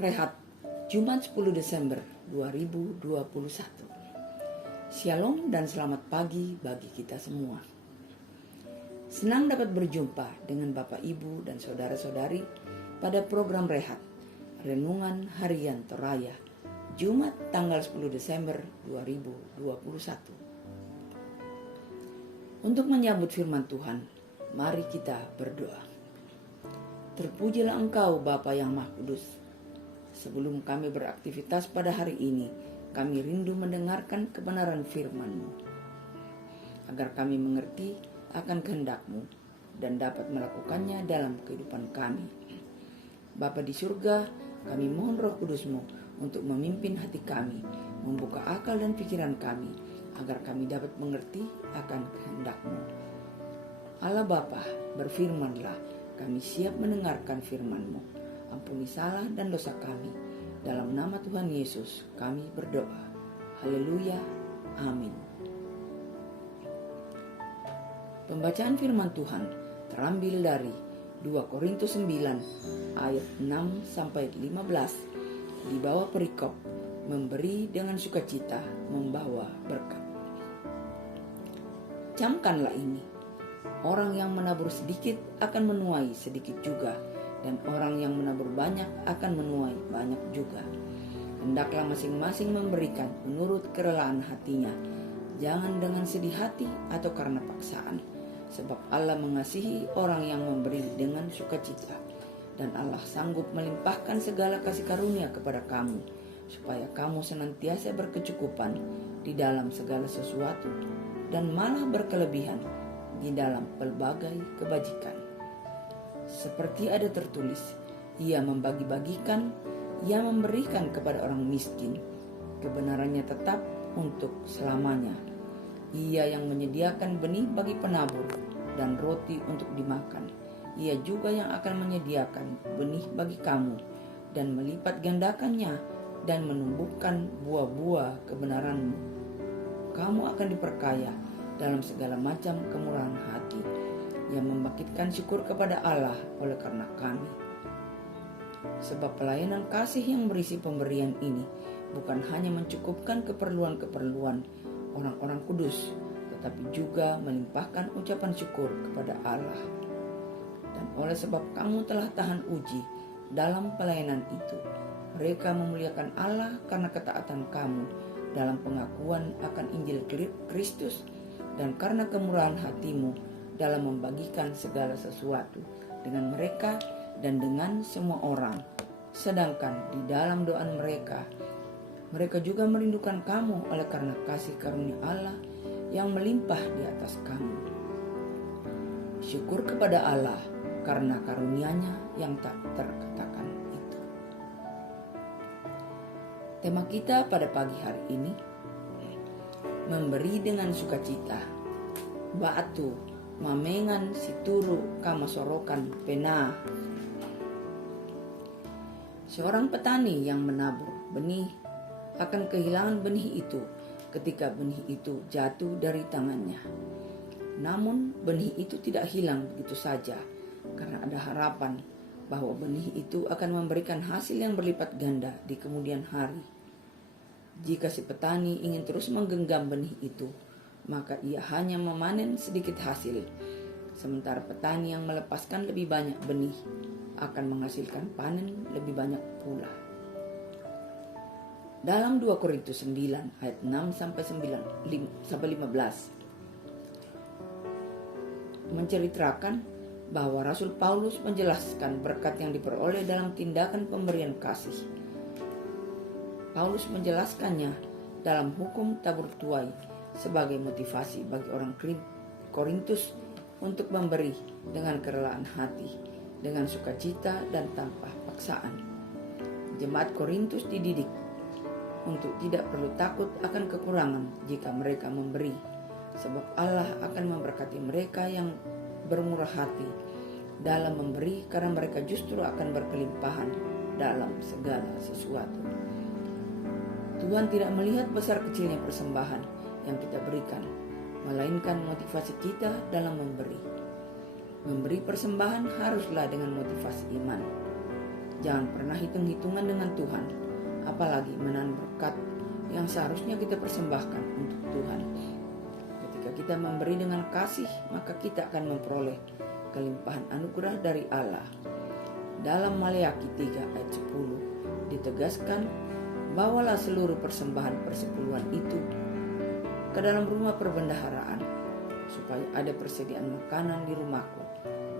Rehat Jumat 10 Desember 2021. Shalom dan selamat pagi bagi kita semua. Senang dapat berjumpa dengan Bapak, Ibu, dan saudara-saudari pada program Rehat, Renungan Harian Toraya, Jumat tanggal 10 Desember 2021. Untuk menyambut firman Tuhan, mari kita berdoa. Terpujilah Engkau Bapa yang Maha Kudus. Sebelum kami beraktivitas pada hari ini, kami rindu mendengarkan kebenaran firman-Mu, agar kami mengerti akan kehendak-Mu dan dapat melakukannya dalam kehidupan kami. Bapa di surga, kami mohon Roh Kudus-Mu untuk memimpin hati kami, membuka akal dan pikiran kami, agar kami dapat mengerti akan kehendak-Mu. Allah Bapa, berfirman-Lah, kami siap mendengarkan firman-Mu. Ampuni salah dan dosa kami. Dalam nama Tuhan Yesus kami berdoa. Haleluya. Amin. Pembacaan firman Tuhan terambil dari 2 Korintus 9 ayat 6 sampai 15 di bawah perikop memberi dengan sukacita membawa berkat. Camkanlah ini. Orang yang menabur sedikit akan menuai sedikit juga, dan orang yang menabur banyak akan menuai banyak juga. Hendaklah masing-masing memberikan menurut kerelaan hatinya, jangan dengan sedih hati atau karena paksaan, sebab Allah mengasihi orang yang memberi dengan sukacita, dan Allah sanggup melimpahkan segala kasih karunia kepada kamu, supaya kamu senantiasa berkecukupan di dalam segala sesuatu, dan malah berkelebihan di dalam pelbagai kebajikan. Seperti ada tertulis, ia membagi-bagikan, ia memberikan kepada orang miskin, kebenarannya tetap untuk selamanya. Ia yang menyediakan benih bagi penabur dan roti untuk dimakan. Ia juga yang akan menyediakan benih bagi kamu dan melipat gandakannya dan menumbuhkan buah-buah kebenaranmu. Kamu akan diperkaya dalam segala macam kemurahan hati, yang membangkitkan syukur kepada Allah oleh karena kami. Sebab pelayanan kasih yang berisi pemberian ini bukan hanya mencukupkan keperluan-keperluan orang-orang kudus, tetapi juga melimpahkan ucapan syukur kepada Allah. Dan oleh sebab kamu telah tahan uji dalam pelayanan itu, mereka memuliakan Allah karena ketaatan kamu dalam pengakuan akan Injil Kristus, dan karena kemurahan hatimu dalam membagikan segala sesuatu dengan mereka dan dengan semua orang. Sedangkan di dalam doa mereka juga merindukan kamu oleh karena kasih karunia Allah yang melimpah di atas kamu. Syukur kepada Allah karena karunia-Nya yang tak terkatakan itu. Tema kita pada pagi hari ini, memberi dengan sukacita. Batu mamengan situru kama sorokan pena. Seorang petani yang menabur benih akan kehilangan benih itu ketika benih itu jatuh dari tangannya. Namun benih itu tidak hilang begitu saja, karena ada harapan bahwa benih itu akan memberikan hasil yang berlipat ganda di kemudian hari. Jika si petani ingin terus menggenggam benih itu, maka ia hanya memanen sedikit hasil, sementara petani yang melepaskan lebih banyak benih akan menghasilkan panen lebih banyak pula. Dalam 2 Korintus 9 ayat 6 sampai 15 menceritakan bahwa Rasul Paulus menjelaskan berkat yang diperoleh dalam tindakan pemberian kasih. Paulus menjelaskannya dalam hukum tabur tuai sebagai motivasi bagi orang Korintus untuk memberi dengan kerelaan hati, dengan sukacita dan tanpa paksaan. Jemaat Korintus dididik untuk tidak perlu takut akan kekurangan jika mereka memberi, sebab Allah akan memberkati mereka yang bermurah hati dalam memberi, karena mereka justru akan berkelimpahan dalam segala sesuatu. Tuhan tidak melihat besar kecilnya persembahan yang kita berikan, melainkan motivasi kita dalam memberi. Memberi persembahan haruslah dengan motivasi iman. Jangan pernah hitung-hitungan dengan Tuhan, apalagi menahan berkat yang seharusnya kita persembahkan untuk Tuhan. Ketika kita memberi dengan kasih, maka kita akan memperoleh kelimpahan anugerah dari Allah. Dalam Maleakhi 3 ayat 10 ditegaskan, bawalah seluruh persembahan persepuluhan itu ke dalam rumah perbendaharaan, supaya ada persediaan makanan di rumahku,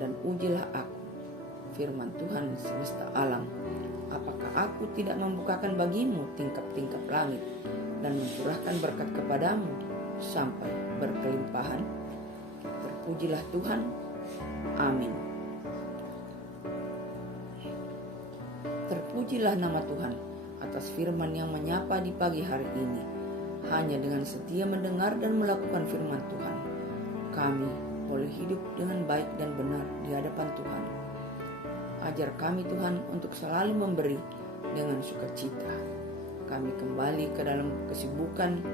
dan ujilah aku, firman Tuhan semesta alam, apakah aku tidak membukakan bagimu tingkap-tingkap langit dan mencurahkan berkat kepadamu sampai berkelimpahan? Terpujilah Tuhan. Amin. Terpujilah nama Tuhan atas firman yang menyapa di pagi hari ini. Hanya dengan setia mendengar dan melakukan firman Tuhan, kami boleh hidup dengan baik dan benar di hadapan Tuhan. Ajar kami Tuhan untuk selalu memberi dengan sukacita. Kami kembali ke dalam kesibukan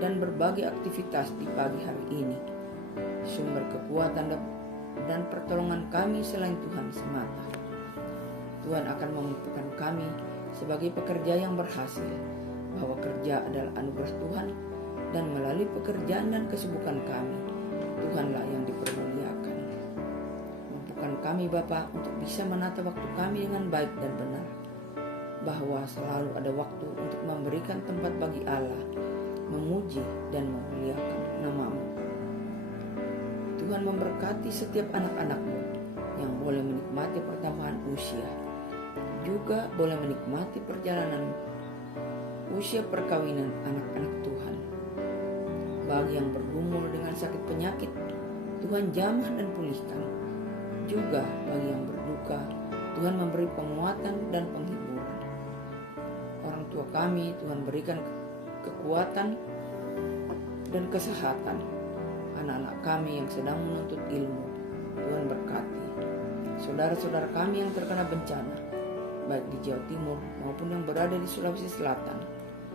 dan berbagai aktivitas di pagi hari ini. Sumber kekuatan dan pertolongan kami selain Tuhan semata. Tuhan akan memampukan kami sebagai pekerja yang berhasil, bahwa kerja adalah anugerah Tuhan, dan melalui pekerjaan dan kesibukan kami, Tuhanlah yang dipermuliakan. Mampukan kami Bapa untuk bisa menata waktu kami dengan baik dan benar, bahwa selalu ada waktu untuk memberikan tempat bagi Allah, memuji dan memuliakan nama-Mu. Tuhan memberkati setiap anak-anak-Mu yang boleh menikmati pertambahan usia, juga boleh menikmati perjalanan usia perkawinan anak-anak Tuhan. Bagi yang bergumul dengan sakit penyakit, Tuhan jamah dan pulihkan. Juga bagi yang berduka, Tuhan memberi penguatan dan penghiburan. Orang tua kami, Tuhan berikan kekuatan dan kesehatan. Anak-anak kami yang sedang menuntut ilmu, Tuhan berkati. Saudara-saudara kami yang terkena bencana, baik di Jawa Timur maupun yang berada di Sulawesi Selatan,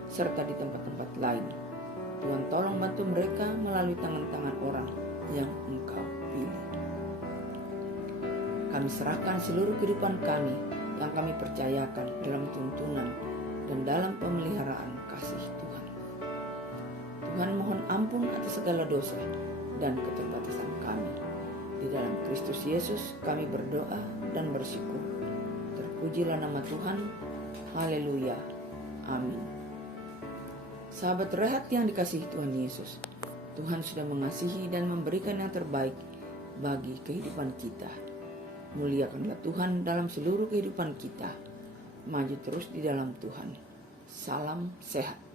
serta di tempat-tempat lain, Tuhan tolong bantu mereka melalui tangan-tangan orang yang Engkau pilih. Kami serahkan seluruh kehidupan kami yang kami percayakan dalam tuntunan dan dalam pemeliharaan kasih Tuhan. Tuhan mohon ampun atas segala dosa dan keterbatasan kami. Di dalam Kristus Yesus kami berdoa dan bersyukur. Terpujilah nama Tuhan. Haleluya. Amin. Sahabat Rehat yang dikasihi Tuhan Yesus, Tuhan sudah mengasihi dan memberikan yang terbaik bagi kehidupan kita. Muliakanlah Tuhan dalam seluruh kehidupan kita. Maju terus di dalam Tuhan. Salam sehat.